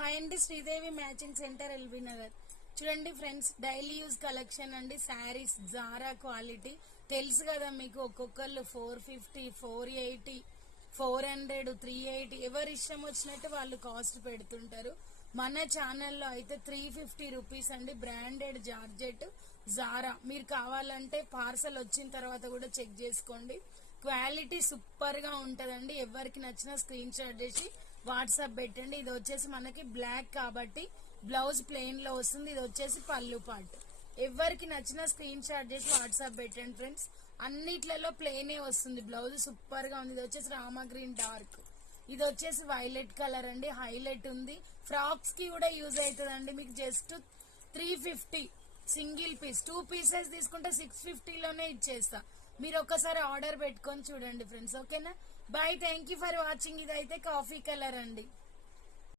Hi అండి, Sridevi matching centre LB Nagar. చూడండి friends, daily use collection అండి. శారీస్ జారా క్వాలిటీ తెలుసు కదా మీకు. ఒక్కొక్కళ్ళు 450, 480, 400, 380 ఎవరి ఇష్టం వచ్చినట్టు వాళ్ళు కాస్ట్ పెడుతుంటారు. మన ఛానల్లో అయితే 350 రూపీస్ అండి. Branded georgette Zara. మీరు కావాలంటే పార్సల్ వచ్చిన తర్వాత కూడా చెక్ చేసుకోండి. క్వాలిటీ సూపర్ గా ఉంటదండి. ఎవరికి నచ్చిన స్క్రీన్ షాట్ చేసి వాట్సాప్ పెట్టండి. ఇది వచ్చేసి మనకి బ్లాక్ కాబట్టి బ్లౌజ్ ప్లెయిన్ లో వస్తుంది. ఇది వచ్చేసి పళ్ళు పార్ట్. ఎవరికి నచ్చిన స్క్రీన్ షాట్ చేసి వాట్సాప్ పెట్టండి ఫ్రెండ్స్. అన్నిట్లలో ప్లెయినే వస్తుంది. బ్లౌజ్ సూపర్ గా ఉంది. ఇది వచ్చేసి రామా గ్రీన్ డార్క్. ఇది వచ్చేసి వైలెట్ కలర్ అండి. హైలైట్ ఉంది. ఫ్రాక్స్ కి కూడా యూజ్ అవుతుందండి. మీకు జస్ట్ 350 సింగిల్ పీస్. 2 పీసెస్ తీసుకుంటే 650 లోనే ఇచ్చేస్తా. మీరు ఒకసారి ఆర్డర్ పెట్టుకొని చూడండి ఫ్రెండ్స్. ఓకేనా? Bye, thank you for watching. ఇదైతే కాఫీ కలర్ అండి.